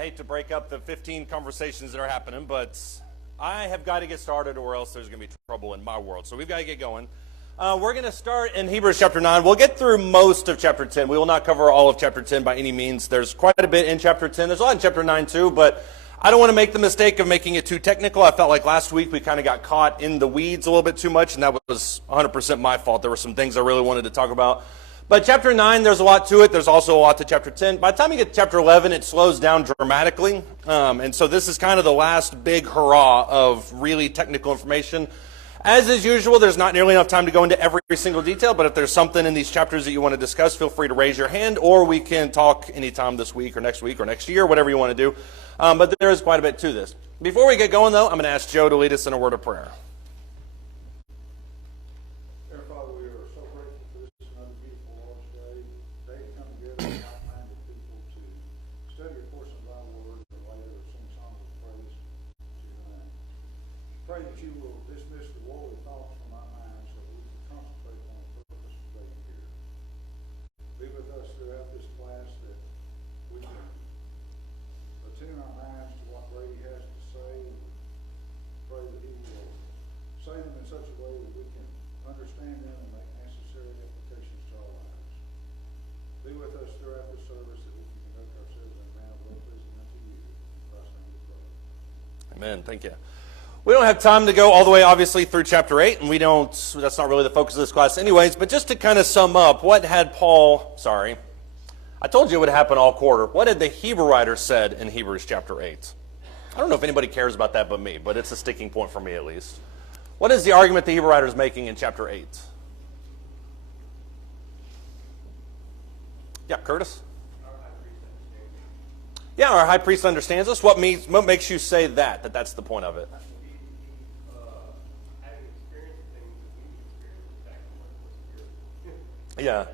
hate to break up the 15 conversations that are happening, but I have got to get started or else there's going to be trouble in my world. So we've got to get going. We're going to start in Hebrews chapter 9. We'll get through most of chapter 10. We will not cover all of chapter 10 by any means. There's quite a bit in chapter 10. There's a lot in chapter 9 too, but I don't want to make the mistake of making it too technical. I felt like last week we kind of got caught in the weeds a little bit too much, and that was 100% my fault. There were some things I really wanted to talk about. But chapter 9, there's a lot to it. There's also a lot to chapter 10. By the time you get to chapter 11, it slows down dramatically. And so this is kind of the last big hurrah of really technical information. As is usual, there's not nearly enough time to go into every single detail, but if there's something in these chapters that you want to discuss, feel free to raise your hand, or we can talk anytime this week or next year, whatever you want to do. But there is quite a bit to this. Before we get going, though, I'm going to ask Joe to lead us in a word of prayer. Pray that you will dismiss the worldly thoughts from our minds so that we can concentrate on the purpose of being here. Be with us throughout this class that we can attune our minds to what Brady has to say. Pray that he will say them in such a way that we can understand them and make necessary applications to our lives. Be with us throughout this service that we can conduct ourselves in a manner well pleasing unto you. In Christ's name we pray. Amen. Thank you. We don't have time to go all the way, obviously, through chapter 8, and that's not really the focus of this class anyways, but just to kind of sum up, what had I told you it would happen all quarter. What had the Hebrew writer said in Hebrews chapter 8? I don't know if anybody cares about that but me, but it's a sticking point for me at least. What is the argument the Hebrew writer is making in chapter 8? Yeah, Curtis? Yeah, our high priest understands us. What makes you say that that's the point of it? Yeah.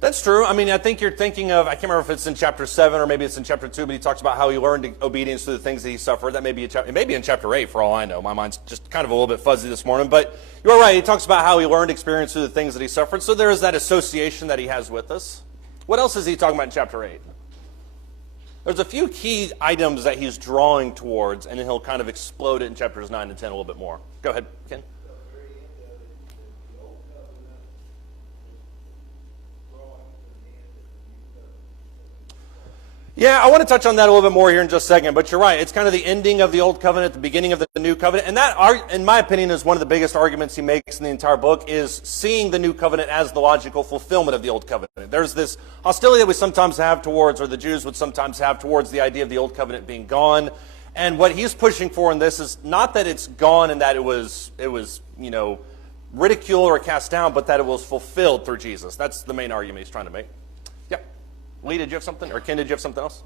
That's true. I mean, I think you're thinking of, I can't remember if it's in chapter 7 or maybe it's in chapter 2, but he talks about how he learned obedience to the things that he suffered. That may be it may be in chapter 8 for all I know. My mind's just kind of a little bit fuzzy this morning, but you're right. He talks about how he learned experience through the things that he suffered. So there is that association that he has with us. What else is he talking about in chapter 8? There's a few key items that he's drawing towards, and then he'll kind of explode it in chapters 9 and 10 a little bit more. Go ahead, Ken. Yeah, I want to touch on that a little bit more here in just a second, but you're right. It's kind of the ending of the Old Covenant, the beginning of the New Covenant, and that, in my opinion, is one of the biggest arguments he makes in the entire book, is seeing the New Covenant as the logical fulfillment of the Old Covenant. There's this hostility that we sometimes have towards, or the Jews would sometimes have towards the idea of the Old Covenant being gone, and what he's pushing for in this is not that it's gone and that it was ridiculed or cast down, but that it was fulfilled through Jesus. That's the main argument he's trying to make. Lee, did you have something? Or Ken, did you have something else?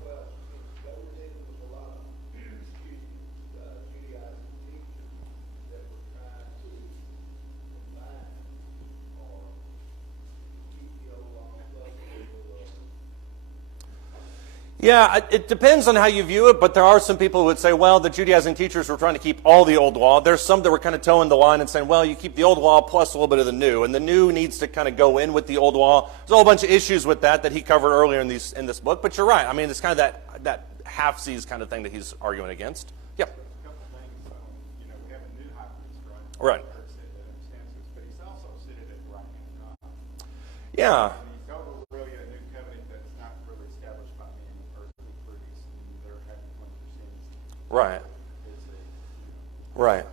Yeah, it depends on how you view it, but there are some people who would say, well, the Judaizing teachers were trying to keep all the old law. There's some that were kind of towing the line and saying, well, you keep the old law plus a little bit of the new, and the new needs to kind of go in with the old law. There's a whole bunch of issues with that he covered earlier in this book, but you're right. I mean, it's kind of that half-seas kind of thing that he's arguing against. Yeah. A couple of things. We have a new high priest, right? Right. But he's also seated at the right hand of God. Yeah. Right. Right.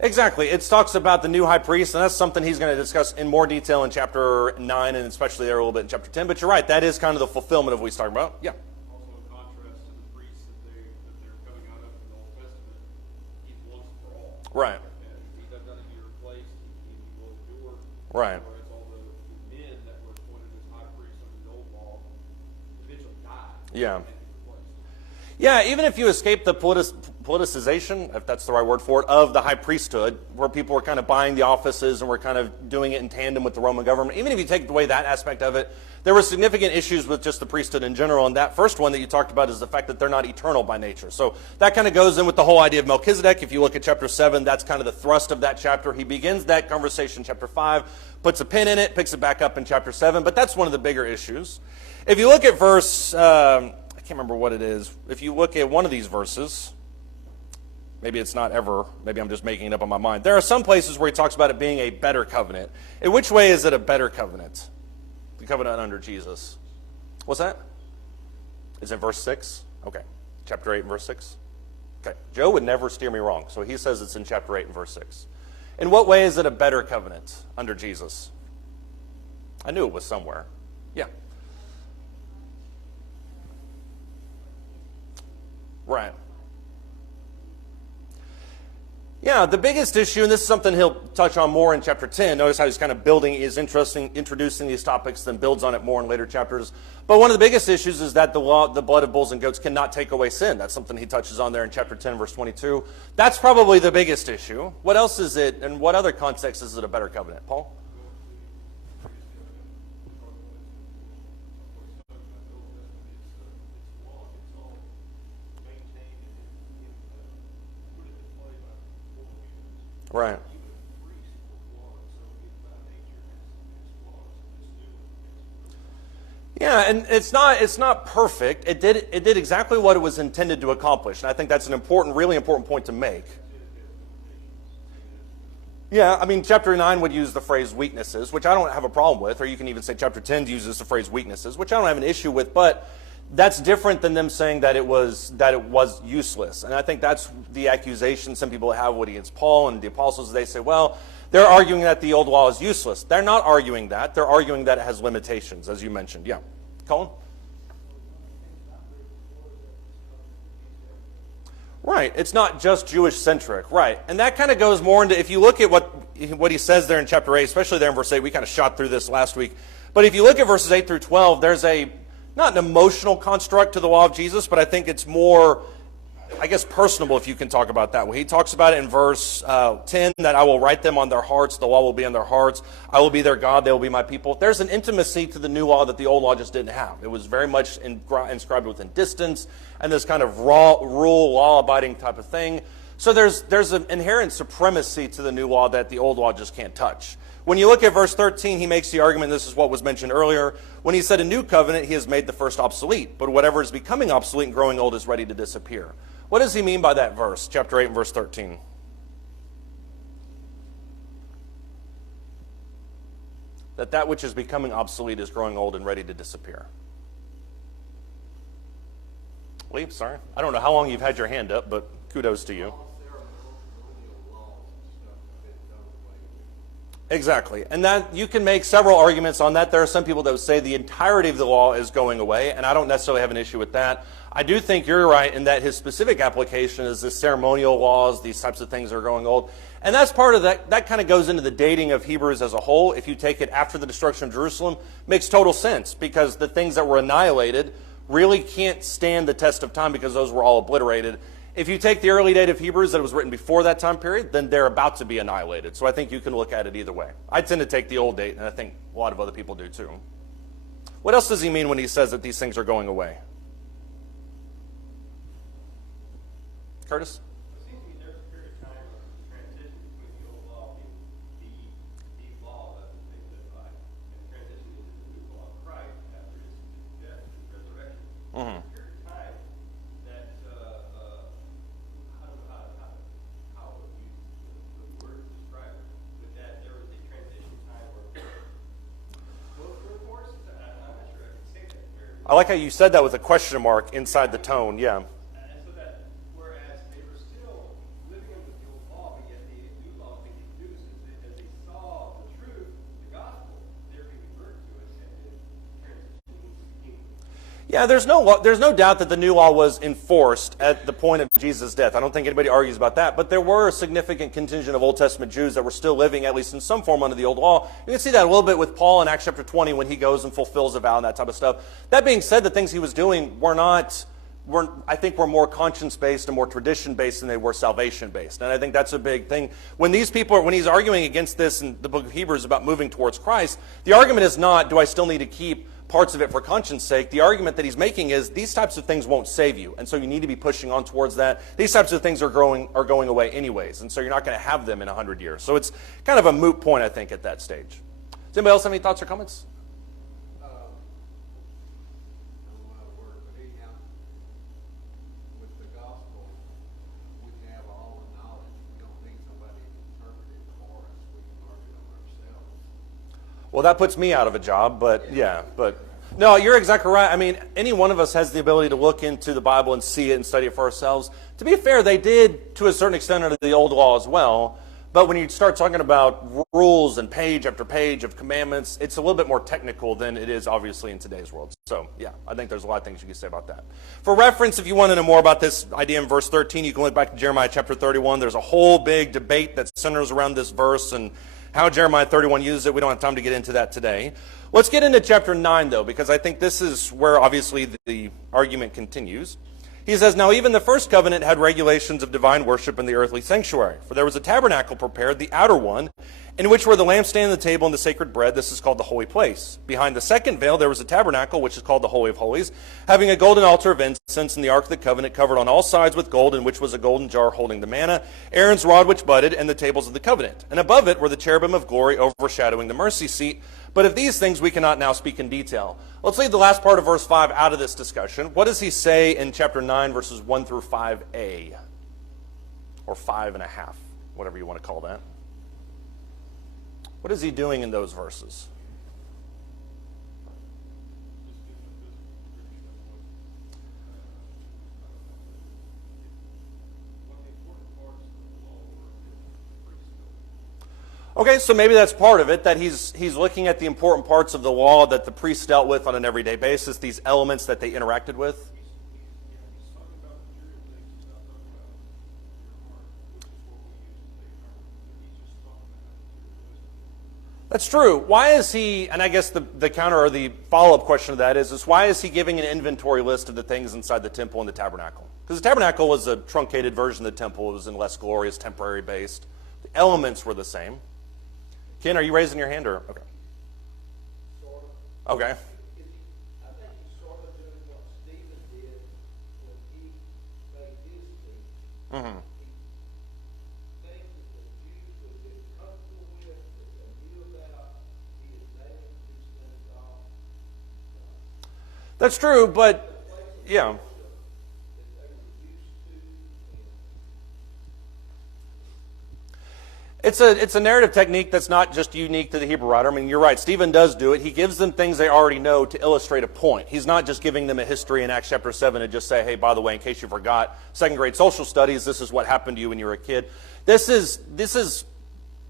Exactly. It talks about the new high priest, and that's something he's going to discuss in more detail in chapter 9, and especially there a little bit in chapter 10. But you're right. That is kind of the fulfillment of what he's talking about. Yeah. Also in contrast to the priests that they're coming out of in the Old Testament, he's once for all. Right. And he doesn't have to be replaced. He will endure. Right. Whereas all the men that were appointed as high priests under the old law eventually died. Yeah. Yeah, even if you escape the politicization, if that's the right word for it, of the high priesthood, where people were kind of buying the offices and were kind of doing it in tandem with the Roman government. Even if you take away that aspect of it, there were significant issues with just the priesthood in general, and that first one that you talked about is the fact that they're not eternal by nature. So that kind of goes in with the whole idea of Melchizedek. If you look at chapter 7, that's kind of the thrust of that chapter. He begins that conversation in chapter 5, puts a pin in it, picks it back up in chapter 7, but that's one of the bigger issues. If you look at verse, I can't remember what it is. If you look at one of these verses, maybe it's not ever, maybe I'm just making it up on my mind. There are some places where he talks about it being a better covenant. In which way is it a better covenant? The covenant under Jesus. What's that? Is it verse 6? Okay. Chapter 8 and verse 6? Okay. Joe would never steer me wrong, so he says it's in chapter 8 and verse 6. In what way is it a better covenant under Jesus? I knew it was somewhere. Yeah. Right. Yeah, the biggest issue, and this is something he'll touch on more in chapter 10. Notice how he's kind of introducing these topics, then builds on it more in later chapters. But one of the biggest issues is that the blood of bulls and goats cannot take away sin. That's something he touches on there in chapter 10, verse 22. That's probably the biggest issue. What else is it, and what other context is it a better covenant? Paul? Right. Yeah, and it's not perfect. It did exactly what it was intended to accomplish, and I think that's an really important point to make. Yeah, I mean, chapter 9 would use the phrase weaknesses, which I don't have a problem with, or you can even say chapter 10 uses the phrase weaknesses, which I don't have an issue with, but that's different than them saying that it was useless. And I think that's the accusation some people have against Paul and the apostles. They say, well, they're arguing that the old law is useless. They're not arguing that. They're arguing that it has limitations, as you mentioned. Yeah. Colin? Right. It's not just Jewish-centric. Right. And that kind of goes more into, if you look at what he says there in chapter 8, especially there in verse 8, we kind of shot through this last week. But if you look at verses 8 through 12, there's not an emotional construct to the law of Jesus, but I think it's more, I guess, personable, if you can talk about that. Well, he talks about it in verse 10, that I will write them on their hearts, the law will be on their hearts, I will be their God, they will be my people. There's an intimacy to the new law that the old law just didn't have. It was very much inscribed within distance, and this kind of raw, rule, law-abiding type of thing. So there's an inherent supremacy to the new law that the old law just can't touch. When you look at verse 13, he makes the argument, this is what was mentioned earlier, when he said a new covenant, he has made the first obsolete, but whatever is becoming obsolete and growing old is ready to disappear. What does he mean by that verse, chapter 8 and verse 13? That which is becoming obsolete is growing old and ready to disappear. Lee, sorry. I don't know how long you've had your hand up, but kudos to you. Exactly. And that you can make several arguments on that. There are some people that would say the entirety of the law is going away, and I don't necessarily have an issue with that. I do think you're right in that his specific application is the ceremonial laws, these types of things are growing old. And that's part of that. That kind of goes into the dating of Hebrews as a whole. If you take it after the destruction of Jerusalem, makes total sense because the things that were annihilated really can't stand the test of time because those were all obliterated. If you take the early date of Hebrews that was written before that time period, then they're about to be annihilated. So I think you can look at it either way. I tend to take the old date, and I think a lot of other people do too. What else does he mean when he says that these things are going away? Curtis? It seems to me there's a period of time of transition between the old law being the law that they live by and transitioning into the new law of Christ after his death and resurrection. Mm-hmm. There's a period of time that how would you the word to describe it? With that there was a transition time where both were forced. I'm not sure I can say that very well. I like how you said that with a question mark inside the tone. Yeah. And so that, whereas they were still living under the old law, but yet the new law was being introduced as they saw the truth, the gospel, they're being converted to it and transitioning into the kingdom. Yeah, there's no doubt that the new law was enforced at the point of Jesus' death. I don't think anybody argues about that. But there were a significant contingent of Old Testament Jews that were still living, at least in some form, under the old law. You can see that a little bit with Paul in Acts chapter 20 when he goes and fulfills a vow and that type of stuff. That being said, the things he was doing were not I think were more conscience-based and more tradition-based than they were salvation-based. And I think that's a big thing. When these people, when he's arguing against this in the book of Hebrews about moving towards Christ, the argument is not, do I still need to keep parts of it for conscience sake? The argument that he's making is these types of things won't save you, and so you need to be pushing on towards that. These types of things are going away anyways, and so you're not going to have them in 100 years. So it's kind of a moot point, I think, at that stage. Does anybody else have any thoughts or comments? Well, that puts me out of a job, but yeah, but no, you're exactly right. I mean, any one of us has the ability to look into the Bible and see it and study it for ourselves. To be fair, they did to a certain extent under the old law as well. But when you start talking about rules and page after page of commandments, it's a little bit more technical than it is obviously in today's world. So yeah, I think there's a lot of things you can say about that. For reference, if you want to know more about this idea in verse 13, you can look back to Jeremiah chapter 31. There's a whole big debate that centers around this verse and how Jeremiah 31 uses it. We don't have time to get into that today. Let's get into chapter 9, though, because I think this is where obviously the argument continues. He says, now even the first covenant had regulations of divine worship in the earthly sanctuary. For there was a tabernacle prepared, the outer one, in which were the lampstand, the table, and the sacred bread. This is called the holy place. Behind the second veil there was a tabernacle, which is called the Holy of Holies, having a golden altar of incense, and the ark of the covenant covered on all sides with gold, in which was a golden jar holding the manna, Aaron's rod which budded, and the tables of the covenant. And above it were the cherubim of glory overshadowing the mercy seat. But of these things we cannot now speak in detail. Let's leave the last part of verse 5 out of this discussion. What does he say in chapter 9, verses 1 through 5a? Or 5.5, whatever you want to call that. What is he doing in those verses? Okay, so maybe that's part of it, that he's looking at the important parts of the law that the priests dealt with on an everyday basis, these elements that they interacted with. That's true. Why is he, and I guess the counter or the follow-up question to that is why is he giving an inventory list of the things inside the temple and the tabernacle? Because the tabernacle was a truncated version of the temple. It was in less glorious, temporary based. The elements were the same. Ken, are you raising your hand or? Okay. Sort of. Okay. I think he's sort of doing what Stephen did when he made his speech. Mm-hmm. Things that the Jews would have been comfortable with, that they knew about, he is naming these things off. That's true, but yeah. It's a narrative technique that's not just unique to the Hebrew writer. I mean, you're right. Stephen does do it. He gives them things they already know to illustrate a point. He's not just giving them a history in Acts chapter 7 and just say, hey, by the way, in case you forgot, second grade social studies, this is what happened to you when you were a kid. This is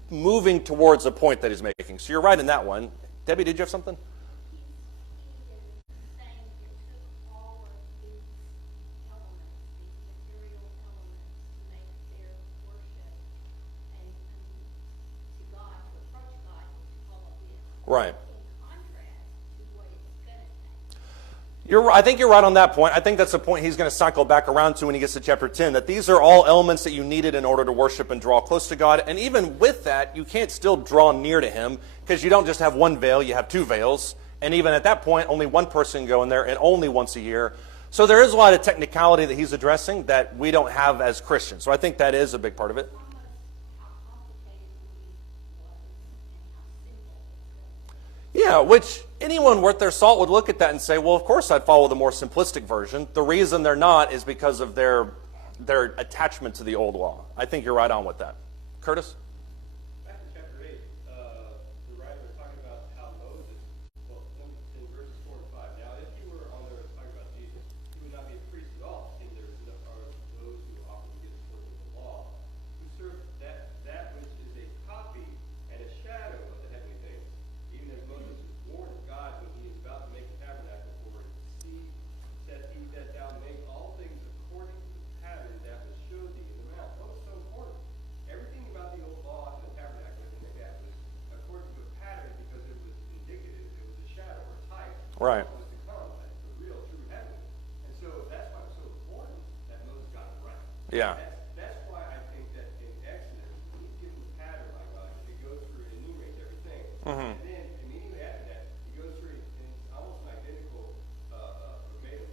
moving towards a point that he's making. So you're right in that one. Debbie, did you have something? Right. I think you're right on that point. I think that's the point he's going to cycle back around to when he gets to chapter 10, that these are all elements that you needed in order to worship and draw close to God. And even with that, you can't still draw near to him because you don't just have one veil, you have two veils. And even at that point, only one person can go in there and only once a year. So there is a lot of technicality that he's addressing that we don't have as Christians. So I think that is a big part of it. Yeah, which anyone worth their salt would look at that and say, well, of course I'd follow the more simplistic version. The reason they're not is because of their attachment to the old law. I think you're right on with that. Curtis? Back in chapter 8, the writer was talking about how Moses, well, in verses 4 and 5. Now, if you were on there talking about Jesus, he would not be a priest at all, seeing there are those who offer gifts according to the law, who serve that which is a copy and a shadow of the heavenly things. Even as Moses was warned of God when he is about to make the tabernacle for it, see that thou make all things according to the pattern that was showed thee in the mount. That was so important. Everything about the old law and the tabernacle and the gap was according to a pattern because it was indicative, it was a shadow or a type. Right. What was to come, like the real, true heaven. And so that's why it's so Yeah. That's why I think that in Exodus, he's given the pattern by God. It goes through and enumerates everything. And then immediately after that, he goes through and it's almost an identical verbatim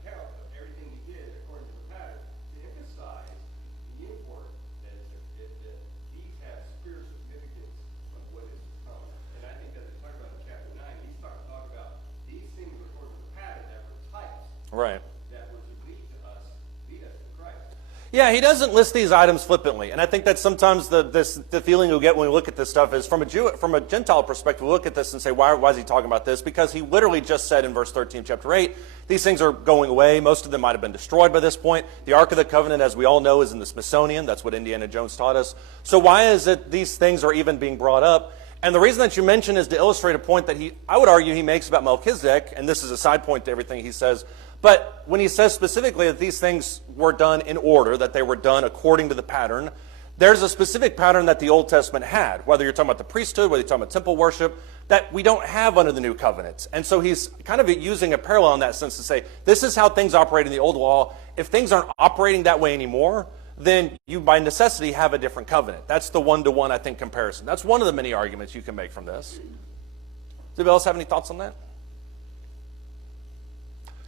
account of everything he did according to the pattern to emphasize the import that these have spiritual significance of what is to come. And I think that they talk about in chapter 9, he's talking about these things according to the pattern that were types Right. that were to lead us to Christ. Yeah, he doesn't list these items flippantly, and I think that sometimes the feeling we get when we look at this stuff is from a Gentile perspective, we look at this and say, why is he talking about this? Because he literally just said in verse 13 of chapter 8, these things are going away. Most of them might have been destroyed by this point. The Ark of the Covenant, as we all know, is in the Smithsonian. That's what Indiana Jones taught us. So why is it these things are even being brought up? And the reason that you mention is to illustrate a point that I would argue he makes about Melchizedek, and this is a side point to everything he says. But when he says specifically that these things were done in order, that they were done according to the pattern, there's a specific pattern that the Old Testament had, whether you're talking about the priesthood, whether you're talking about temple worship, that we don't have under the New Covenant. And so he's kind of using a parallel in that sense to say, this is how things operate in the Old Law. If things aren't operating that way anymore, then you by necessity have a different covenant. That's the one-to-one, I think, comparison. That's one of the many arguments you can make from this. Does anybody else have any thoughts on that?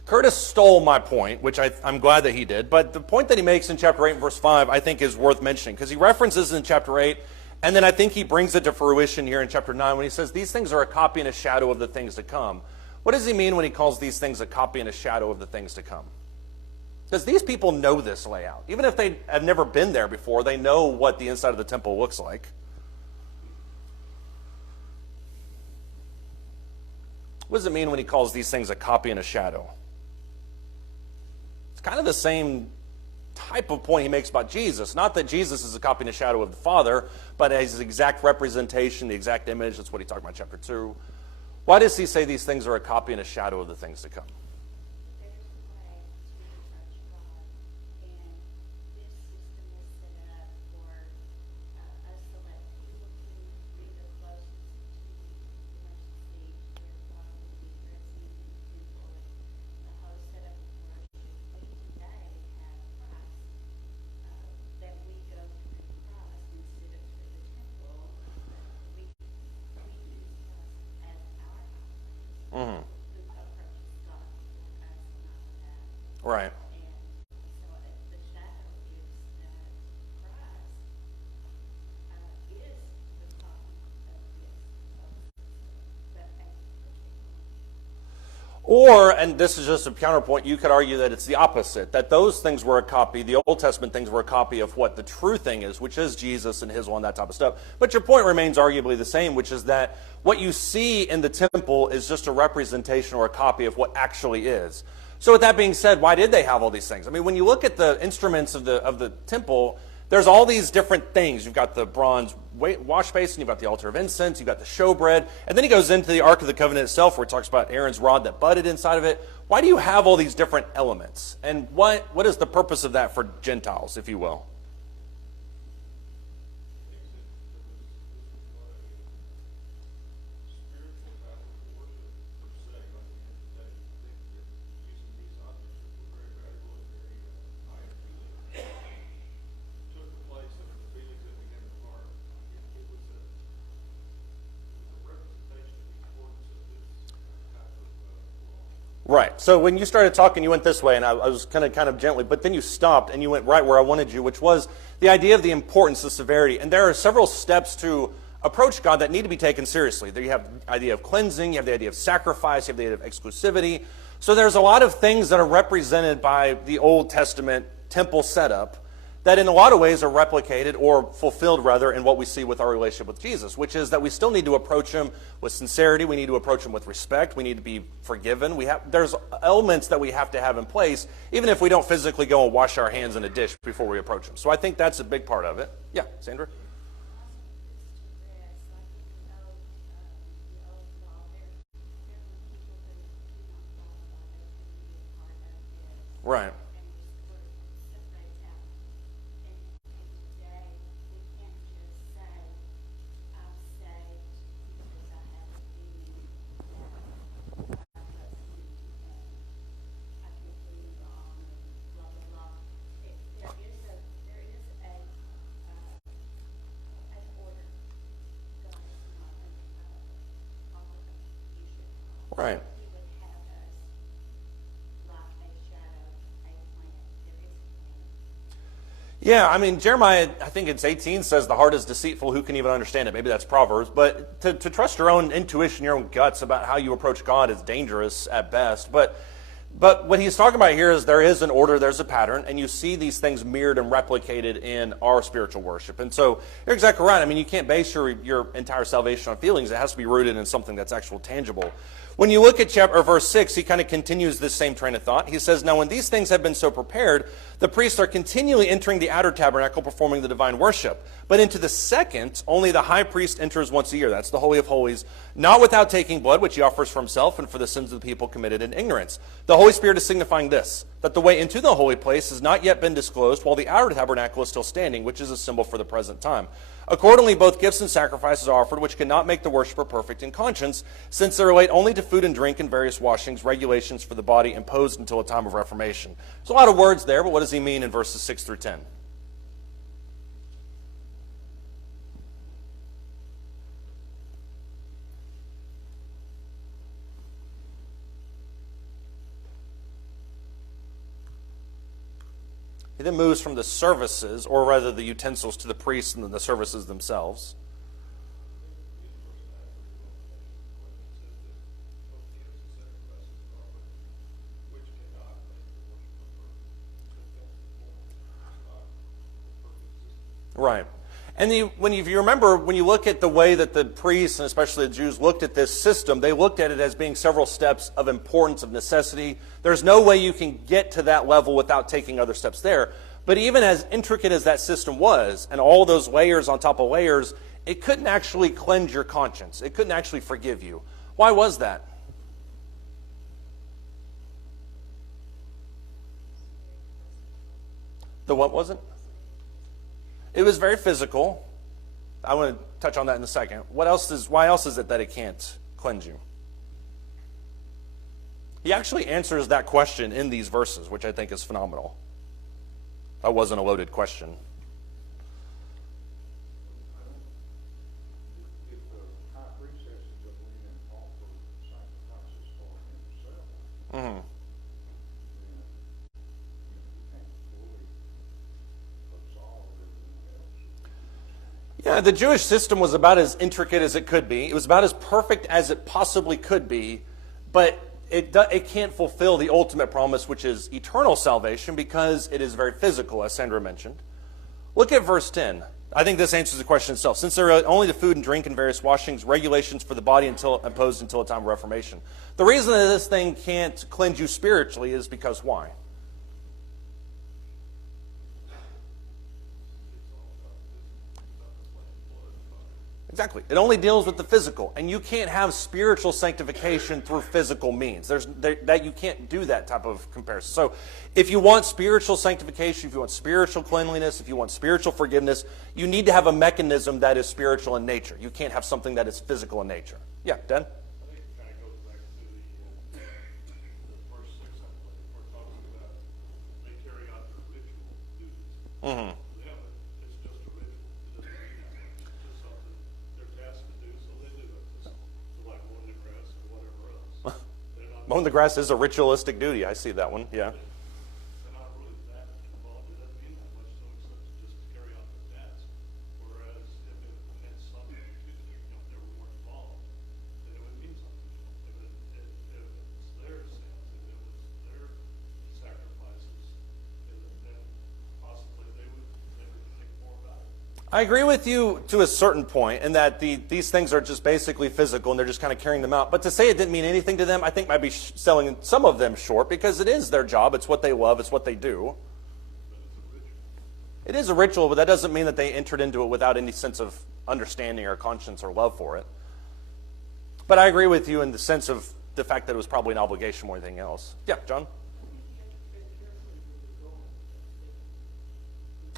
Curtis stole my point, which I'm glad that he did, but the point that he makes in chapter 8 and verse 5 I think is worth mentioning, because he references in chapter 8, and then I think he brings it to fruition here in chapter 9 when he says these things are a copy and a shadow of the things to come. What does he mean when he calls these things a copy and a shadow of the things to come? Because these people know this layout. Even if they have never been there before, they know what the inside of the temple looks like. What does it mean when he calls these things a copy and a shadow? It's kind of the same type of point he makes about Jesus. Not that Jesus is a copy and a shadow of the Father, but his exact representation, the exact image. That's what he talked about in chapter 2. Why does he say these things are a copy and a shadow of the things to come? Right. Or, and this is just a counterpoint, you could argue that it's the opposite, that those things were a copy, the Old Testament things were a copy of what the true thing is, which is Jesus and his law and that type of stuff. But your point remains arguably the same, which is that what you see in the temple is just a representation or a copy of what actually is. So with that being said, why did they have all these things? I mean, when you look at the instruments of the temple, there's all these different things. You've got the bronze wash basin, you've got the altar of incense, you've got the showbread, and then he goes into the Ark of the Covenant itself where it talks about Aaron's rod that budded inside of it. Why do you have all these different elements? And what is the purpose of that for Gentiles, if you will? Right. So when you started talking, you went this way, and I was kind of gently, but then you stopped and you went right where I wanted you, which was the idea of the importance of severity. And there are several steps to approach God that need to be taken seriously. There you have the idea of cleansing, you have the idea of sacrifice, you have the idea of exclusivity. So there's a lot of things that are represented by the Old Testament temple setup that in a lot of ways are replicated or fulfilled rather in what we see with our relationship with Jesus, which is that we still need to approach him with sincerity, we need to approach him with respect, we need to be forgiven. There's elements that we have to have in place, even if we don't physically go and wash our hands in a dish before we approach him. So I think that's a big part of it. Yeah, Sandra? Right. Right. He would have us like a shadow, a plant. There is a plant. Yeah, I mean, Jeremiah, I think it's 18, says the heart is deceitful, who can even understand it? Maybe that's Proverbs. But to trust your own intuition, your own guts about how you approach God is dangerous at best. But what he's talking about here is there is an order, there's a pattern, and you see these things mirrored and replicated in our spiritual worship. And so you're exactly right. I mean, you can't base your entire salvation on feelings. It has to be rooted in something that's actual tangible. When you look at verse 6, he kind of continues this same train of thought. He says, now when these things have been so prepared, the priests are continually entering the outer tabernacle, performing the divine worship. But into the second, only the high priest enters once a year. That's the Holy of Holies, not without taking blood, which he offers for himself and for the sins of the people committed in ignorance. The Holy Spirit is signifying this, that the way into the holy place has not yet been disclosed, while the outer tabernacle is still standing, which is a symbol for the present time. Accordingly, both gifts and sacrifices are offered, which cannot make the worshiper perfect in conscience, since they relate only to food and drink and various washings, regulations for the body imposed until a time of reformation. There's a lot of words there, but what does he mean in verses 6 through 10? He then moves from the services, or rather the utensils, to the priests and then the services themselves. Right. And if you remember, when you look at the way that the priests, and especially the Jews, looked at this system, they looked at it as being several steps of importance, of necessity. There's no way you can get to that level without taking other steps there. But even as intricate as that system was, and all those layers on top of layers, it couldn't actually cleanse your conscience. It couldn't actually forgive you. Why was that? The what wasn't? It was very physical. I want to touch on that in a second. Why else is it that it can't cleanse you? He actually answers that question in these verses, which I think is phenomenal. That wasn't a loaded question. If the high priest has to go in and offer sacrifices for himself, Mm-hmm. then he can't fully absolve everything else. Yeah, the Jewish system was about as intricate as it could be. It was about as perfect as it possibly could be, but it can't fulfill the ultimate promise, which is eternal salvation, because it is very physical, as Sandra mentioned. Look at verse 10. I think this answers the question itself. Since there are only the food and drink and various washings, regulations for the body imposed until a time of reformation. The reason that this thing can't cleanse you spiritually is because why? Exactly. It only deals with the physical, and you can't have spiritual sanctification through physical means. You can't do that type of comparison. So if you want spiritual sanctification, if you want spiritual cleanliness, if you want spiritual forgiveness, you need to have a mechanism that is spiritual in nature. You can't have something that is physical in nature. Yeah, Dan? I think it kind of goes back to the verse 6, I believe, where it talks about they carry out their ritual duties. Mm-hmm. For them, it's just a ritual. It doesn't mean that much. It's just something they're tasked to do, so they do it. It's like mowing the grass or whatever else. They're not, Mowing the grass is a ritualistic duty. I see that one, yeah. they're not really that involved. It doesn't mean that much to them except just to carry out their task. Whereas if it meant something to them, they were more involved, then it would mean something to them. If it's their sins, if it was their sacrifices, then possibly they would think more about it. I agree with you to a certain point in that these things are just basically physical and they're just kind of carrying them out. But to say it didn't mean anything to them, I think might be selling some of them short, because it is their job. It's what they love. It's what they do. It is a ritual, but that doesn't mean that they entered into it without any sense of understanding or conscience or love for it. But I agree with you in the sense of the fact that it was probably an obligation more than anything else. Yeah, John?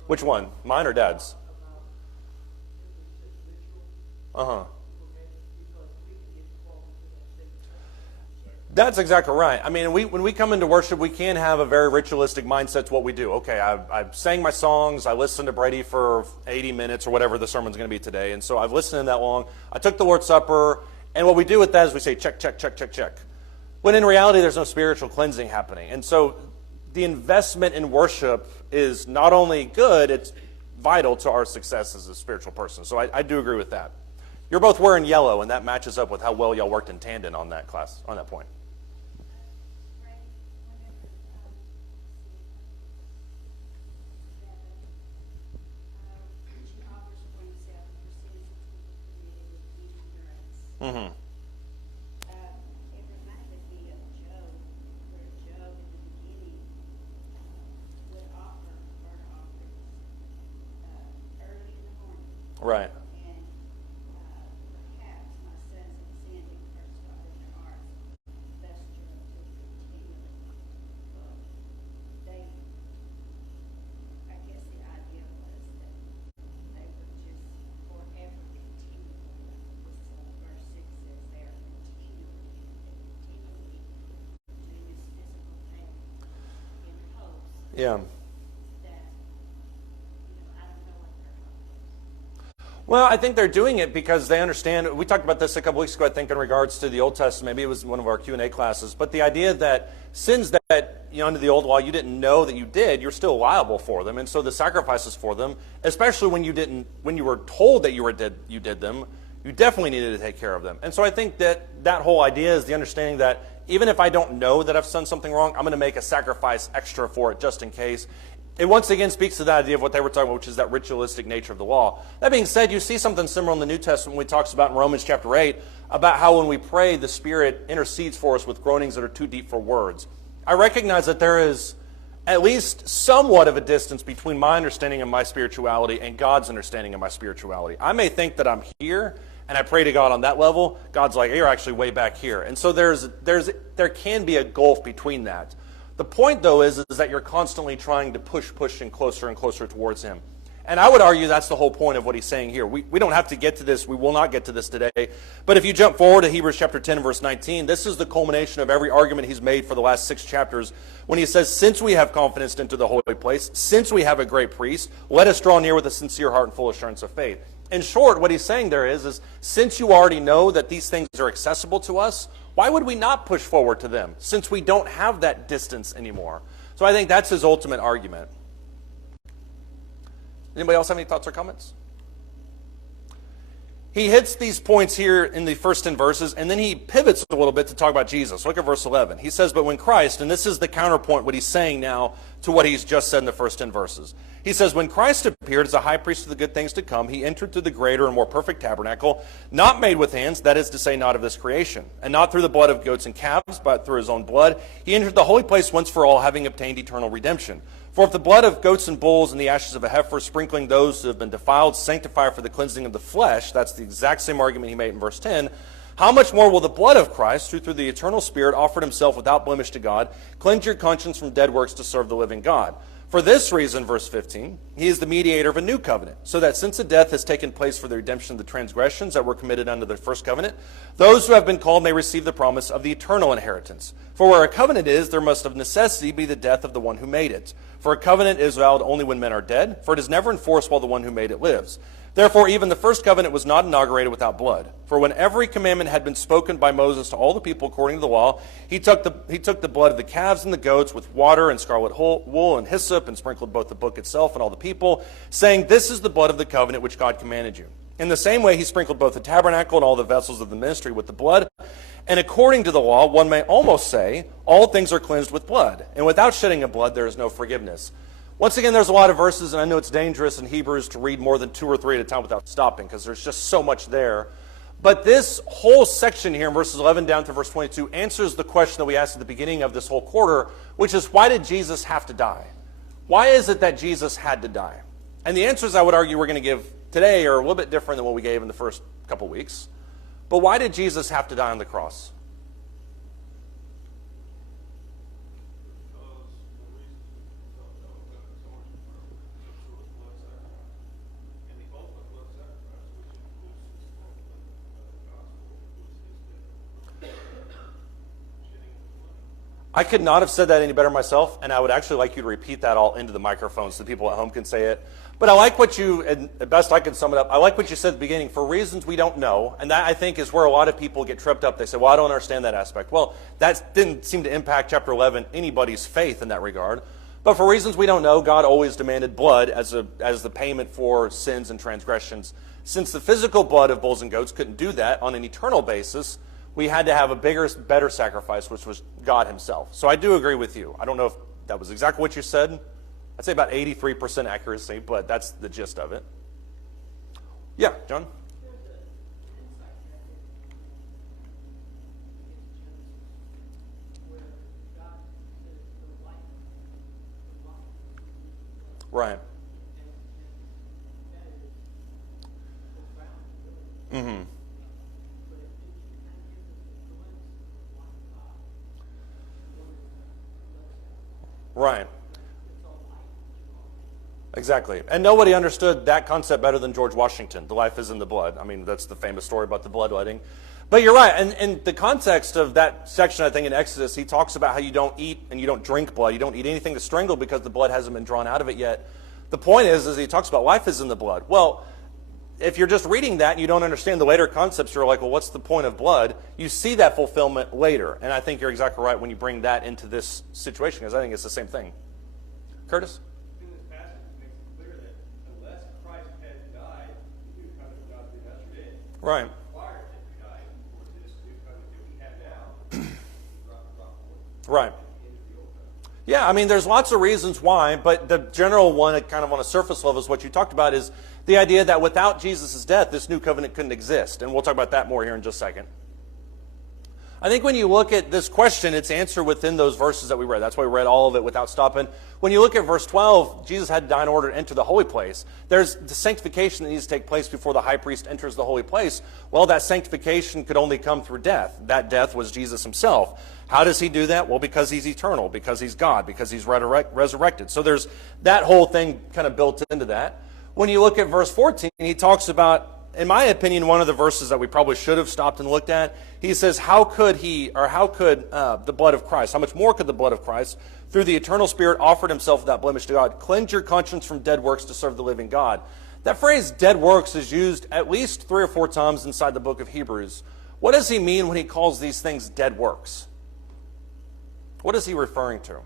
Which one? Mine or Dad's? Uh-huh. That's exactly right. I mean, when we come into worship, we can have a very ritualistic mindset to what we do. Okay, I sang my songs, I listened to Brady for 80 minutes or whatever the sermon's going to be today, and so I've listened to that long. I took the Lord's Supper, and what we do with that is we say check, check, check, check, check. when in reality there's no spiritual cleansing happening. And so the investment in worship is not only good, it's vital to our success as a spiritual person. So I do agree with that. You're both wearing yellow, and that matches up with how well y'all worked in tandem on that class, on that point. Ray, whenever, she offers 27% to be committed with ignorance. Mm-hmm. It reminded me of Job, where Job in the beginning would offer burnt offerings early in the morning. Right. And perhaps my sons have sinned and cursed God in their hearts. Thus Job did continually. But they, I guess the idea was that they were just forever continually. Verse 6 says they are continually doing this physical thing in hopes Yeah. that, I don't know what their hope is. Well, I think they're doing it because they understand. We talked about this a couple weeks ago, I think, in regards to the Old Testament. Maybe it was one of our Q&A classes. But the idea that sins that, under the old law, you didn't know that you did, you're still liable for them. And so the sacrifices for them, especially when you were told that you did them, you definitely needed to take care of them. And so I think that whole idea is the understanding that even if I don't know that I've done something wrong, I'm going to make a sacrifice extra for it just in case. It once again speaks to that idea of what they were talking about, which is that ritualistic nature of the law. That being said, you see something similar in the New Testament when it talks about in Romans chapter 8, about how when we pray, the Spirit intercedes for us with groanings that are too deep for words. I recognize that there is at least somewhat of a distance between my understanding of my spirituality and God's understanding of my spirituality. I may think that I'm here, and I pray to God on that level. God's like, you're actually way back here. And so there can be a gulf between that. The point, though, is that you're constantly trying to push and closer towards Him. And I would argue that's the whole point of what he's saying here. We don't have to get to this. We will not get to this today. But if you jump forward to Hebrews chapter 10, verse 19, this is the culmination of every argument he's made for the last 6 chapters when he says, since we have confidence into the holy place, since we have a great priest, let us draw near with a sincere heart and full assurance of faith. In short, what he's saying there is since you already know that these things are accessible to us, why would we not push forward to them since we don't have that distance anymore? So I think that's his ultimate argument. Anybody else have any thoughts or comments? He hits these points here in the first 10 verses, and then he pivots a little bit to talk about Jesus. Look at verse 11. He says, but when Christ, and this is the counterpoint, what he's saying now to what he's just said in the first 10 verses. He says, when Christ appeared as a high priest of the good things to come, he entered through the greater and more perfect tabernacle, not made with hands, that is to say, not of this creation, and not through the blood of goats and calves, but through his own blood. He entered the holy place once for all, having obtained eternal redemption. For if the blood of goats and bulls and the ashes of a heifer, sprinkling those who have been defiled, sanctify for the cleansing of the flesh, that's the exact same argument he made in verse 10, how much more will the blood of Christ, who through the eternal Spirit offered himself without blemish to God, cleanse your conscience from dead works to serve the living God? For this reason, verse 15, he is the mediator of a new covenant, so that since a death has taken place for the redemption of the transgressions that were committed under the first covenant, those who have been called may receive the promise of the eternal inheritance. For where a covenant is, there must of necessity be the death of the one who made it. For a covenant is valid only when men are dead, for it is never enforced while the one who made it lives. Therefore, even the first covenant was not inaugurated without blood. For when every commandment had been spoken by Moses to all the people according to the law, he took the blood of the calves and the goats with water and scarlet wool and hyssop and sprinkled both the book itself and all the people, saying, this is the blood of the covenant which God commanded you. In the same way, he sprinkled both the tabernacle and all the vessels of the ministry with the blood. And according to the law, one may almost say, all things are cleansed with blood. And without shedding of blood, there is no forgiveness. Once again, there's a lot of verses, and I know it's dangerous in Hebrews to read more than 2 or 3 at a time without stopping, because there's just so much there. But this whole section here in verses 11 down to verse 22 answers the question that we asked at the beginning of this whole quarter, which is, why did Jesus have to die? Why is it that Jesus had to die? And the answers I would argue we're going to give today are a little bit different than what we gave in the first couple weeks. But why did Jesus have to die on the cross? I could not have said that any better myself, and I would actually like you to repeat that all into the microphone so the people at home can say it. But I like what you, and at best I can sum it up, I like what you said at the beginning, for reasons we don't know, and that I think is where a lot of people get tripped up. They say, well, I don't understand that aspect. Well, that didn't seem to impact chapter 11 anybody's faith in that regard. But for reasons we don't know, God always demanded blood as the payment for sins and transgressions. Since the physical blood of bulls and goats couldn't do that on an eternal basis, we had to have a bigger, better sacrifice, which was God himself. So I do agree with you. I don't know if that was exactly what you said. I'd say about 83% accuracy, but that's the gist of it. Yeah, John? Right. Mm-hmm. Right. Exactly. And nobody understood that concept better than George Washington. The life is in the blood. I mean, that's the famous story about the bloodletting. But you're right. And in the context of that section, I think in Exodus, he talks about how you don't eat and you don't drink blood. You don't eat anything to strangle because the blood hasn't been drawn out of it yet. The point is he talks about life is in the blood. Well, if you're just reading that and you don't understand the later concepts, you're like, well, what's the point of blood? You see that fulfillment later. And I think you're exactly right when you bring that into this situation, because I think it's the same thing. Curtis? In this passage, it makes it clear that unless Christ had died, the new covenant God did yesterday Right. required that he died for this new covenant that we have now. Right. Into the old covenant. Yeah, I mean, there's lots of reasons why, but the general one, kind of on a surface level, is what you talked about, is the idea that without Jesus' death, this new covenant couldn't exist. And we'll talk about that more here in just a second. I think when you look at this question, it's answered within those verses that we read. That's why we read all of it without stopping. When you look at verse 12, Jesus had to die in order to enter the holy place. There's the sanctification that needs to take place before the high priest enters the holy place. Well, that sanctification could only come through death. That death was Jesus himself. How does he do that? Well, because he's eternal, because he's God, because he's resurrected. So there's that whole thing kind of built into that. When you look at verse 14, he talks about, in my opinion, one of the verses that we probably should have stopped and looked at. He says, how could the blood of Christ, how much more could the blood of Christ, through the eternal Spirit, offered himself without blemish to God, cleanse your conscience from dead works to serve the living God? That phrase, dead works, is used at least 3 or 4 times inside the book of Hebrews. What does he mean when he calls these things dead works? What is he referring to?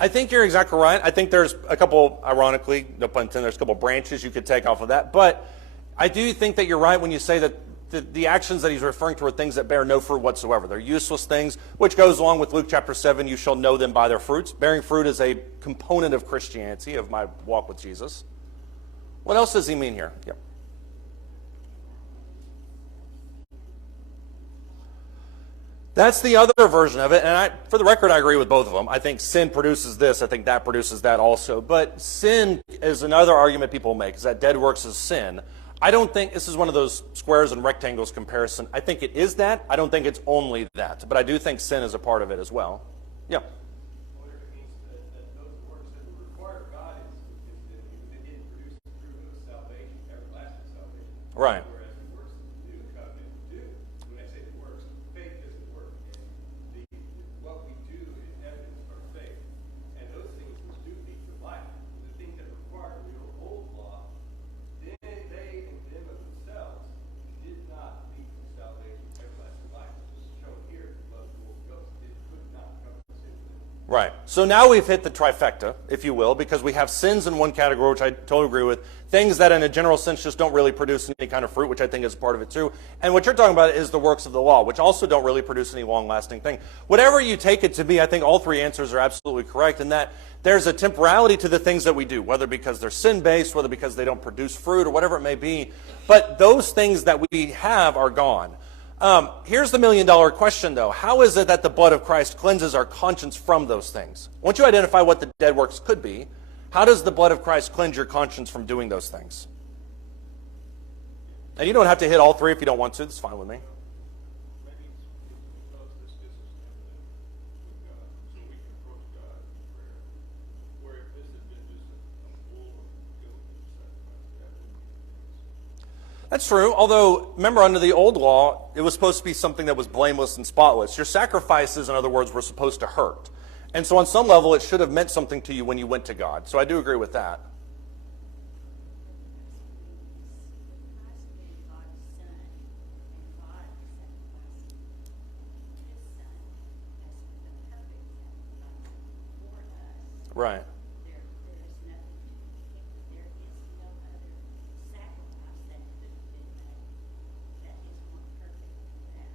I think you're exactly right. I think there's a couple, ironically, no pun intended, there's a couple branches you could take off of that. But I do think that you're right when you say that the actions that he's referring to are things that bear no fruit whatsoever. They're useless things, which goes along with Luke chapter 7, you shall know them by their fruits. Bearing fruit is a component of Christianity, of my walk with Jesus. What else does he mean here? Yep. That's the other version of it, and for the record, I agree with both of them. I think sin produces this, I think that produces that also. But sin is another argument people make, is that dead works is sin. I don't think this is one of those squares and rectangles comparison. I think it is that. I don't think it's only that. But I do think sin is a part of it as well. Yeah. What it means that those works that were required of God is that they didn't produce the fruit of salvation, everlasting salvation. Right. Whereas the works of the new covenant do. When I say the works, faith doesn't work. And what we do is evidence of our faith. And those things which do lead to life, the things that require the old law, they and them of themselves did not lead to salvation, everlasting life. It's just shown here, the blood of the Holy Ghost. It could not cover the sins of them. Right. So now we've hit the trifecta, if you will, because we have sins in one category, which I totally agree with. Things that in a general sense just don't really produce any kind of fruit, which I think is part of it too. And what you're talking about is the works of the law, which also don't really produce any long-lasting thing. Whatever you take it to be, I think all three answers are absolutely correct in that there's a temporality to the things that we do, whether because they're sin-based, whether because they don't produce fruit, or whatever it may be. But those things that we have are gone. Here's the million-dollar question, though. How is it that the blood of Christ cleanses our conscience from those things? Once you identify what the dead works could be, how does the blood of Christ cleanse your conscience from doing those things? And you don't have to hit all three if you don't want to. That's fine with me. Maybe it's because this gives us an evidence with God, so we can approach God That's true, although, remember, under the old law, it was supposed to be something that was blameless and spotless. Your sacrifices, in other words, were supposed to hurt. And so on some level, it should have meant something to you when you went to God. So I do agree with that. Christ being God's son, and God sacrificing his son as the perfect sacrifice for us. Right. There is nothing, there is no other sacrifice that could have been made that is more perfect than that.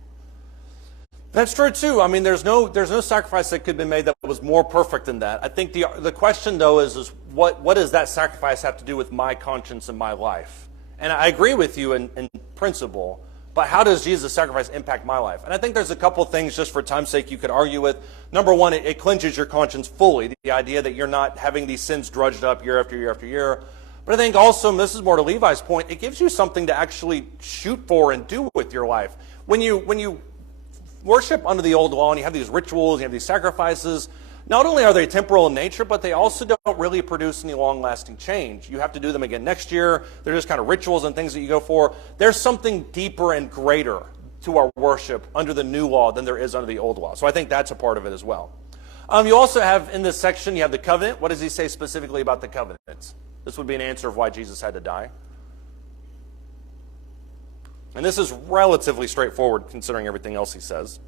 That's true too. I mean, there's no sacrifice that could be made that was more perfect than that. I think the question though is what does that sacrifice have to do with my conscience and my life? And I agree with you in principle, but how does Jesus' sacrifice impact my life? And I think there's a couple things, just for time's sake, you could argue with. Number one, it cleanses your conscience fully. The idea that you're not having these sins drudged up year after year after year. But I think also, and this is more to Levi's point, it gives you something to actually shoot for and do with your life. When you worship under the old law and you have these rituals, you have these sacrifices, not only are they temporal in nature, but they also don't really produce any long-lasting change. You have to do them again next year. They're just kind of rituals and things that you go for. There's something deeper and greater to our worship under the new law than there is under the old law. So I think that's a part of it as well. You also have in this section, you have the covenant. What does he say specifically about the covenants? This would be an answer of why Jesus had to die. And this is relatively straightforward considering everything else he says.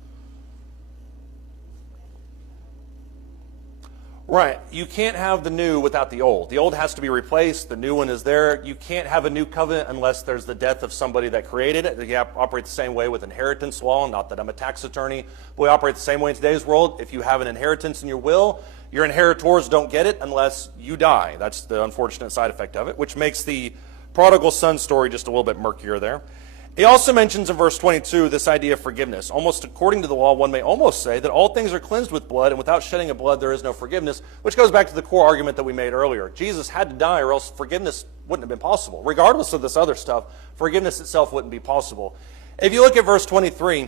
Right. You can't have the new without the old. The old has to be replaced. The new one is there. You can't have a new covenant unless there's the death of somebody that created it. You operate the same way with inheritance law. Not that I'm a tax attorney, but we operate the same way in today's world. If you have an inheritance in your will, your inheritors don't get it unless you die. That's the unfortunate side effect of it, which makes the prodigal son story just a little bit murkier there. He also mentions in verse 22 this idea of forgiveness. Almost according to the law, one may almost say that all things are cleansed with blood, and without shedding of blood there is no forgiveness, which goes back to the core argument that we made earlier. Jesus had to die or else forgiveness wouldn't have been possible. Regardless of this other stuff, forgiveness itself wouldn't be possible. If you look at verse 23,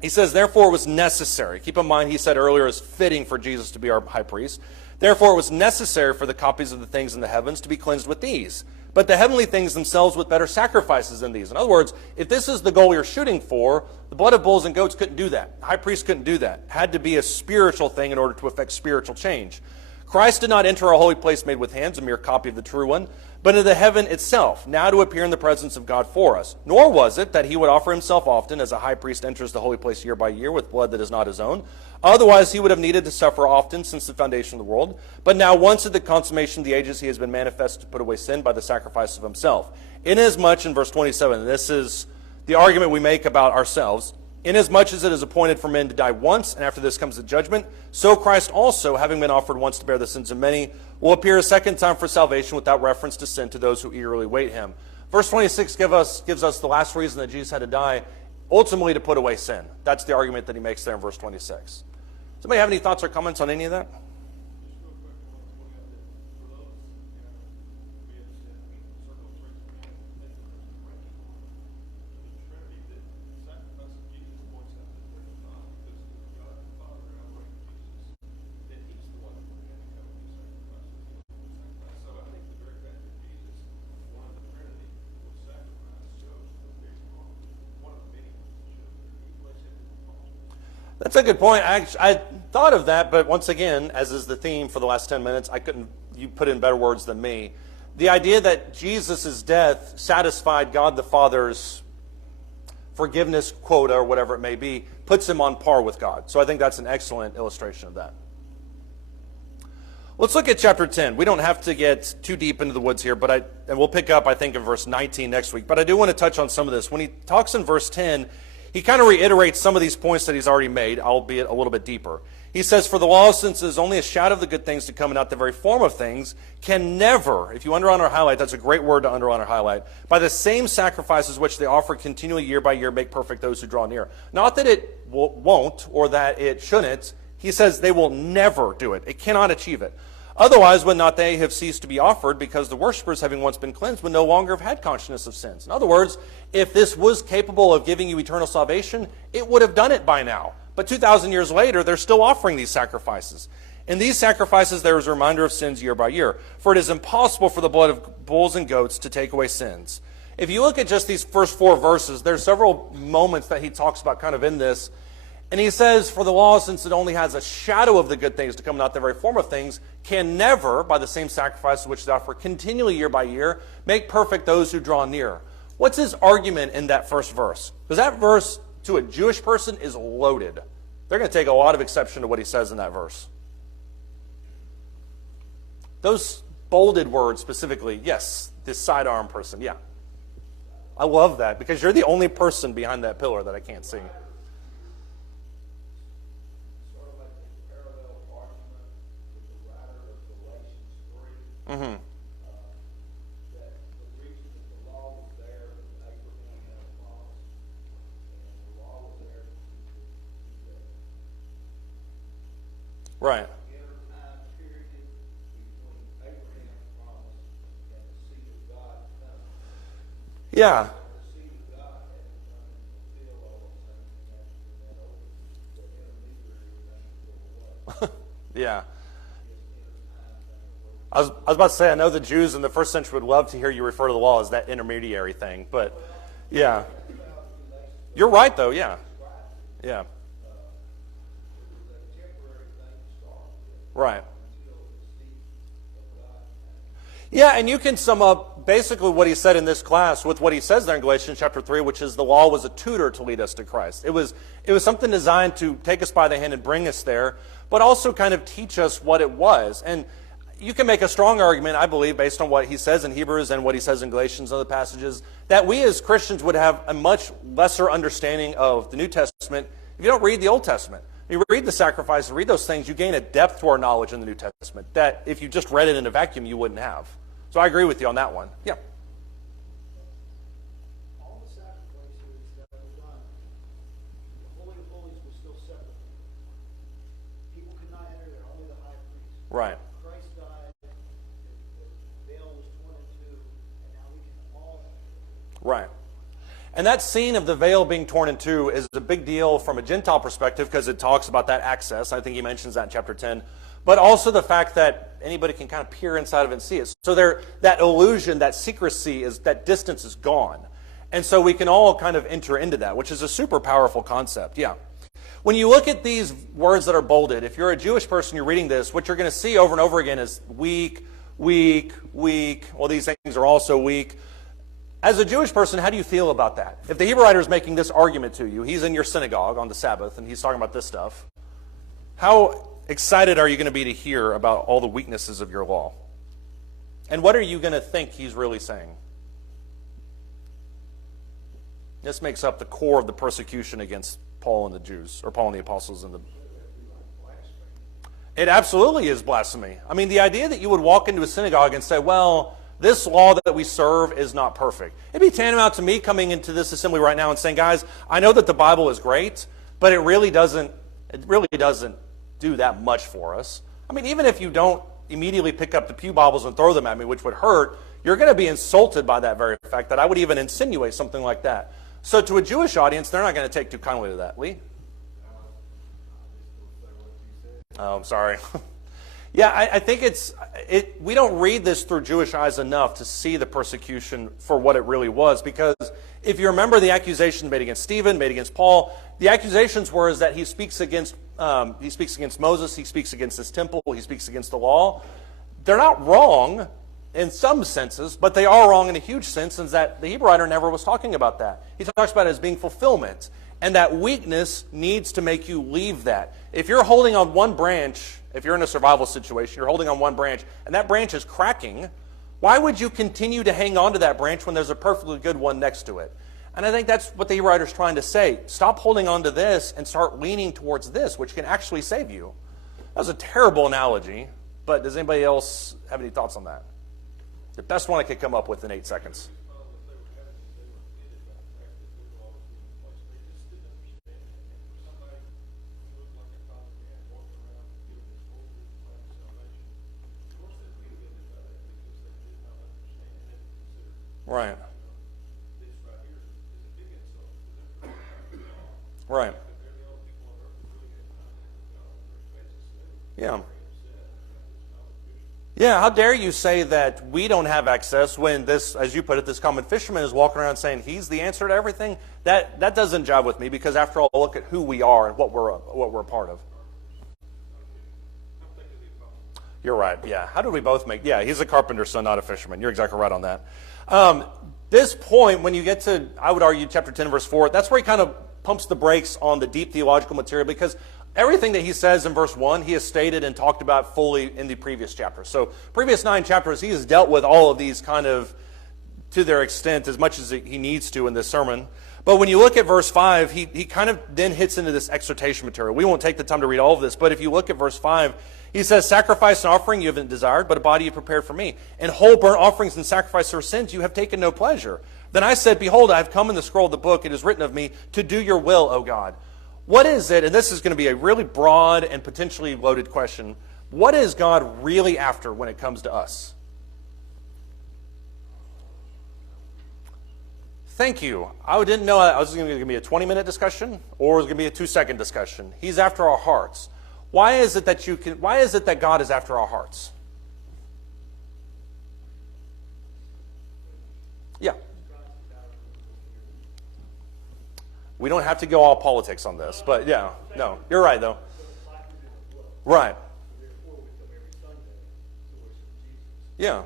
he says, therefore it was necessary. Keep in mind, he said earlier, it's fitting for Jesus to be our high priest. Therefore it was necessary for the copies of the things in the heavens to be cleansed with these, but the heavenly things themselves with better sacrifices than these. In other words, if this is the goal you're shooting for, the blood of bulls and goats couldn't do that. The high priest couldn't do that. It had to be a spiritual thing in order to effect spiritual change. Christ did not enter a holy place made with hands, a mere copy of the true one, but into the heaven itself, now to appear in the presence of God for us. Nor was it that he would offer himself often, as a high priest enters the holy place year by year with blood that is not his own. Otherwise he would have needed to suffer often since the foundation of the world. But now once at the consummation of the ages he has been manifest to put away sin by the sacrifice of himself. Inasmuch, in verse 27, and this is the argument we make about ourselves, inasmuch as it is appointed for men to die once, and after this comes the judgment, so Christ also, having been offered once to bear the sins of many, will appear a second time for salvation without reference to sin to those who eagerly wait him. Verse 26 gives us the last reason that Jesus had to die, ultimately to put away sin. That's the argument that he makes there in verse 26. Somebody have any thoughts or comments on any of that? Just real quick, I want to point out that for those, we understand, circle tricks, man, think that there's a ranking order to the Trinity that the sacrifice of Jesus points out that there's not, because God the Father outright Jesus, that he's the one that had to come and do sacrifices. So I think the very fact that Jesus, one of the Trinity, was sacrificed shows the very strong, one of the many shows that he placed him in the cross. That's a good point. I thought of that, but once again, as is the theme for the last 10 minutes, you put in better words than me. The idea that Jesus' death satisfied God the Father's forgiveness quota, or whatever it may be, puts him on par with God. So I think that's an excellent illustration of that. Let's look at chapter 10. We don't have to get too deep into the woods here, and we'll pick up, I think, in verse 19 next week. But I do want to touch on some of this. When he talks in verse 10, he kind of reiterates some of these points that he's already made, albeit a little bit deeper. He says, for the law, since it is only a shadow of the good things to come and not the very form of things, can never, if you underline or highlight, that's a great word to underline or highlight, by the same sacrifices which they offer continually year by year, make perfect those who draw near. Not that it won't or that it shouldn't. He says they will never do it. It cannot achieve it. Otherwise, would not they have ceased to be offered, because the worshippers, having once been cleansed, would no longer have had consciousness of sins. In other words, if this was capable of giving you eternal salvation, it would have done it by now. But 2,000 years later, they're still offering these sacrifices. In these sacrifices, there is a reminder of sins year by year. For it is impossible for the blood of bulls and goats to take away sins. If you look at just these first 4 verses, there's several moments that he talks about kind of in this. And he says, for the law, since it only has a shadow of the good things to come, not the very form of things, can never, by the same sacrifice which they offer continually year by year, make perfect those who draw near. What's his argument in that first verse? Because that verse, to a Jewish person, is loaded. They're going to take a lot of exception to what he says in that verse. Those bolded words specifically, yes, this sidearm person, yeah. I love that because you're the only person behind that pillar that I can't see. Sort of like the parallel argument with the writer of Galatians 3. Mm-hmm. That the reason that the law was there was Abraham had a promise, and the law was there to keep the Right. intertime period between Abraham's promise and the seed of God coming. Yeah. The seed of God had to come and fulfill all the things that over the intermediary thing to go away. Yeah. This intertime thing. I was about to say, I know the Jews in the first century would love to hear you refer to the law as that intermediary thing, but yeah. You're right, though, yeah. Yeah. Right. Yeah, and you can sum up basically what he said in this class with what he says there in Galatians chapter 3, which is the law was a tutor to lead us to Christ. It was something designed to take us by the hand and bring us there, but also kind of teach us what it was. And you can make a strong argument, I believe, based on what he says in Hebrews and what he says in Galatians and other passages, that we as Christians would have a much lesser understanding of the New Testament if you don't read the Old Testament. You read the sacrifice and read those things, you gain a depth to our knowledge in the New Testament that if you just read it in a vacuum, you wouldn't have. So I agree with you on that one. Yeah. All the sacrifices that were done, the Holy of Holies was still separate. People could not enter there, only the high priest. Right. Christ died, the veil was torn in two, and now we can all enter. Right. And that scene of the veil being torn in two is a big deal from a Gentile perspective because it talks about that access. I think he mentions that in chapter 10. But also the fact that anybody can kind of peer inside of it and see it. So that illusion, that secrecy, that distance is gone. And so we can all kind of enter into that, which is a super powerful concept. Yeah. When you look at these words that are bolded, if you're a Jewish person, you're reading this, what you're going to see over and over again is weak, weak, weak. Well, these things are also weak. As a Jewish person, how do you feel about that? If the Hebrew writer is making this argument to you, he's in your synagogue on the Sabbath, and he's talking about this stuff, how excited are you going to be to hear about all the weaknesses of your law? And what are you going to think he's really saying? This makes up the core of the persecution against Paul and the Jews, or Paul and the apostles. It absolutely is blasphemy. I mean, the idea that you would walk into a synagogue and say, well, this law that we serve is not perfect. It'd be tantamount to me coming into this assembly right now and saying, guys, I know that the Bible is great, but it really doesn't do that much for us. I mean, even if you don't immediately pick up the pew Bibles and throw them at me, which would hurt, you're going to be insulted by that very fact that I would even insinuate something like that. So to a Jewish audience, they're not going to take too kindly to that. Lee? Oh, I'm sorry. Yeah, I think we don't read this through Jewish eyes enough to see the persecution for what it really was. Because if you remember the accusations made against Stephen, made against Paul, the accusations were that he speaks against Moses, he speaks against this temple, he speaks against the law. They're not wrong in some senses, but they are wrong in a huge sense, in that the Hebrew writer never was talking about that. He talks about it as being fulfillment. And that weakness needs to make you leave that. If you're holding on one branch, if you're in a survival situation, you're holding on one branch, and that branch is cracking, why would you continue to hang on to that branch when there's a perfectly good one next to it? And I think that's what the Hebrew writer is trying to say. Stop holding on to this and start leaning towards this, which can actually save you. That was a terrible analogy, but does anybody else have any thoughts on that? The best one I could come up with in 8 seconds. Right. Right. Yeah. Yeah, how dare you say that we don't have access when this, as you put it, this common fisherman is walking around saying he's the answer to everything? That doesn't jive with me, because after all, look at who we are and what we're a part of. You're right, yeah. How did we both make, yeah, he's a carpenter's son, not a fisherman. You're exactly right on that. This point, when you get to, I would argue, chapter 10, verse 4, that's where he kind of pumps the brakes on the deep theological material, because everything that he says in verse 1, he has stated and talked about fully in the previous chapters. So previous 9 chapters, he has dealt with all of these kind of, to their extent, as much as he needs to in this sermon. But when you look at verse 5, he kind of then hits into this exhortation material. We won't take the time to read all of this, but if you look at verse 5, he says, sacrifice and offering you haven't desired, but a body you prepared for me. And whole burnt offerings and sacrifice for sins you have taken no pleasure. Then I said, behold, I have come in the scroll of the book. It is written of me to do your will, O God. What is it, and this is going to be a really broad and potentially loaded question, what is God really after when it comes to us? Thank you. I didn't know I was going to be a 20-minute discussion or it was going to be a 2-second discussion. He's after our hearts. Why is it that God is after our hearts? Yeah. We don't have to go all politics on this, but yeah, no, you're right though. Right. Yeah.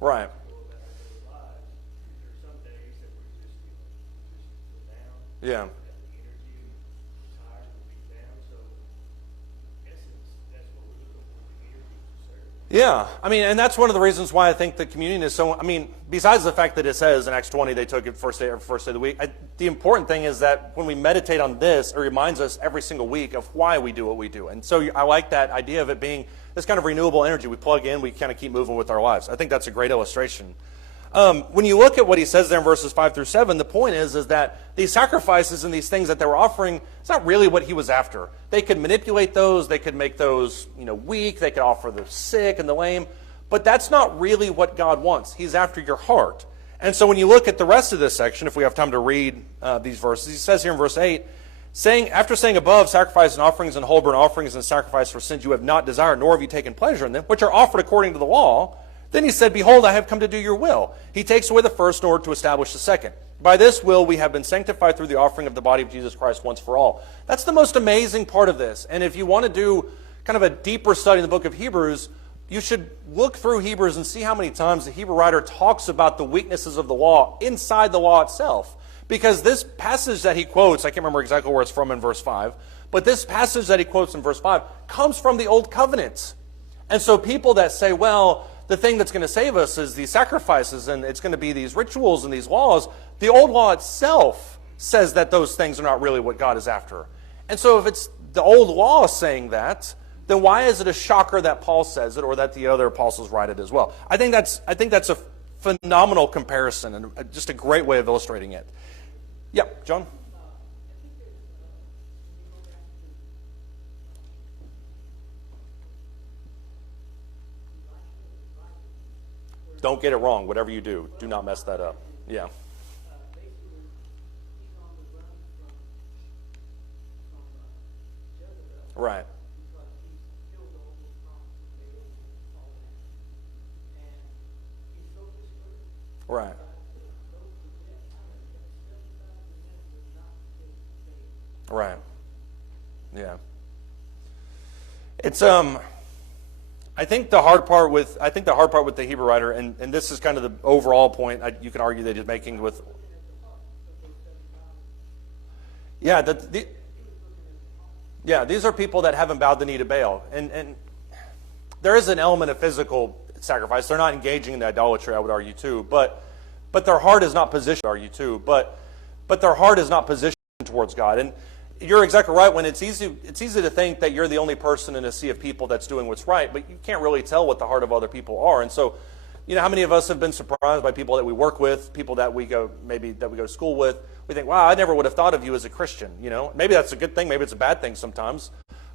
Right. Yeah. Yeah, I mean, and that's one of the reasons why I think the communion is so, I mean, besides the fact that it says in Acts 20 they took it first day of the week, the important thing is that when we meditate on this, it reminds us every single week of why we do what we do. And so I like that idea of it being this kind of renewable energy. We plug in, we kind of keep moving with our lives. I think that's a great illustration. When you look at what he says there in verses 5 through 7, the point is that these sacrifices and these things that they were offering, it's not really what he was after. They could manipulate those, they could make those weak, they could offer the sick and the lame, but that's not really what God wants. He's after your heart. And so when you look at the rest of this section, if we have time to read these verses, he says here in verse 8, after saying above, sacrifice and offerings and whole burnt offerings and sacrifice for sins you have not desired, nor have you taken pleasure in them, which are offered according to the law, then he said, behold, I have come to do your will. He takes away the first in order to establish the second. By this will we have been sanctified through the offering of the body of Jesus Christ once for all. That's the most amazing part of this. And if you want to do kind of a deeper study in the book of Hebrews, you should look through Hebrews and see how many times the Hebrew writer talks about the weaknesses of the law inside the law itself. Because this passage that he quotes, I can't remember exactly where it's from in verse 5, but this passage that he quotes in verse 5 comes from the Old Covenant. And so people that say, well, the thing that's going to save us is these sacrifices and it's going to be these rituals and these laws, the old law itself says that those things are not really what God is after. And so if it's the old law saying that, then why is it a shocker that Paul says it or that the other apostles write it as well? I think that's a phenomenal comparison and just a great way of illustrating it. Yeah, John? Don't get it wrong. Whatever you do, do not mess that up. Yeah. Right. Right. Right. Yeah. It's I think the hard part with the Hebrew writer, and this is kind of the overall point you can argue that he's making with. Yeah, these are people that haven't bowed the knee to Baal, and there is an element of physical sacrifice. They're not engaging in idolatry, I would argue too, but their heart is not positioned. But their heart is not positioned towards God, and you're exactly right. When it's easy to think that you're the only person in a sea of people that's doing what's right, but you can't really tell what the heart of other people are. And so, how many of us have been surprised by people that we work with, people that we go to school with? We think, wow, I never would have thought of you as a Christian. Maybe that's a good thing, maybe it's a bad thing sometimes.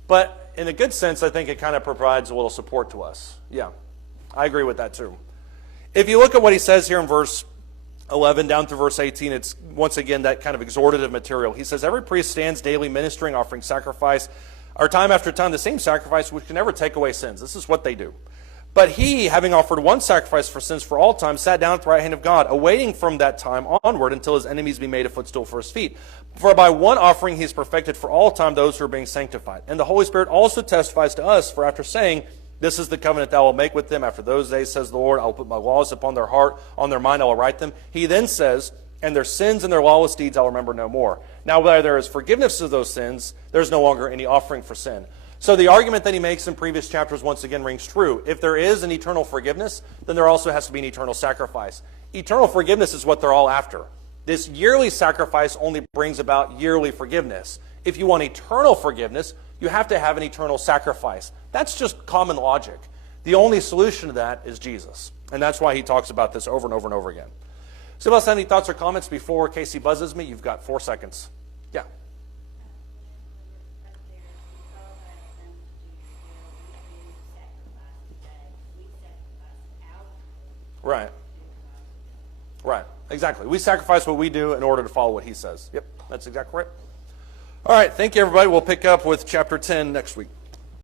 But in a good sense, I think it kind of provides a little support to us. Yeah, I agree with that too. If you look at what he says here in verse 11 down through verse 18, it's once again that kind of exhortative material. He says, every priest stands daily ministering, offering sacrifice or time after time, the same sacrifice which can never take away sins. This is what they do. But he, having offered one sacrifice for sins for all time, sat down at the right hand of God, awaiting from that time onward until his enemies be made a footstool for his feet. For by one offering he has perfected for all time those who are being sanctified. And the Holy Spirit also testifies to us, for after saying, this is the covenant that I will make with them after those days, says the Lord, I will put my laws upon their heart, on their mind I will write them. He then says, and their sins and their lawless deeds I'll remember no more. Now where there is forgiveness of those sins, there's no longer any offering for sin. So the argument that he makes in previous chapters once again rings true. If there is an eternal forgiveness, then there also has to be an eternal sacrifice. Eternal forgiveness is what they're all after. This yearly sacrifice only brings about yearly forgiveness. If you want eternal forgiveness, you have to have an eternal sacrifice. That's just common logic. The only solution to that is Jesus. And that's why he talks about this over and over and over again. So, else have any thoughts or comments before Casey buzzes me? You've got 4 seconds. Yeah. Right. Right. Exactly. We sacrifice what we do in order to follow what he says. Yep. That's exactly right. All right. Thank you, everybody. We'll pick up with chapter 10 next week.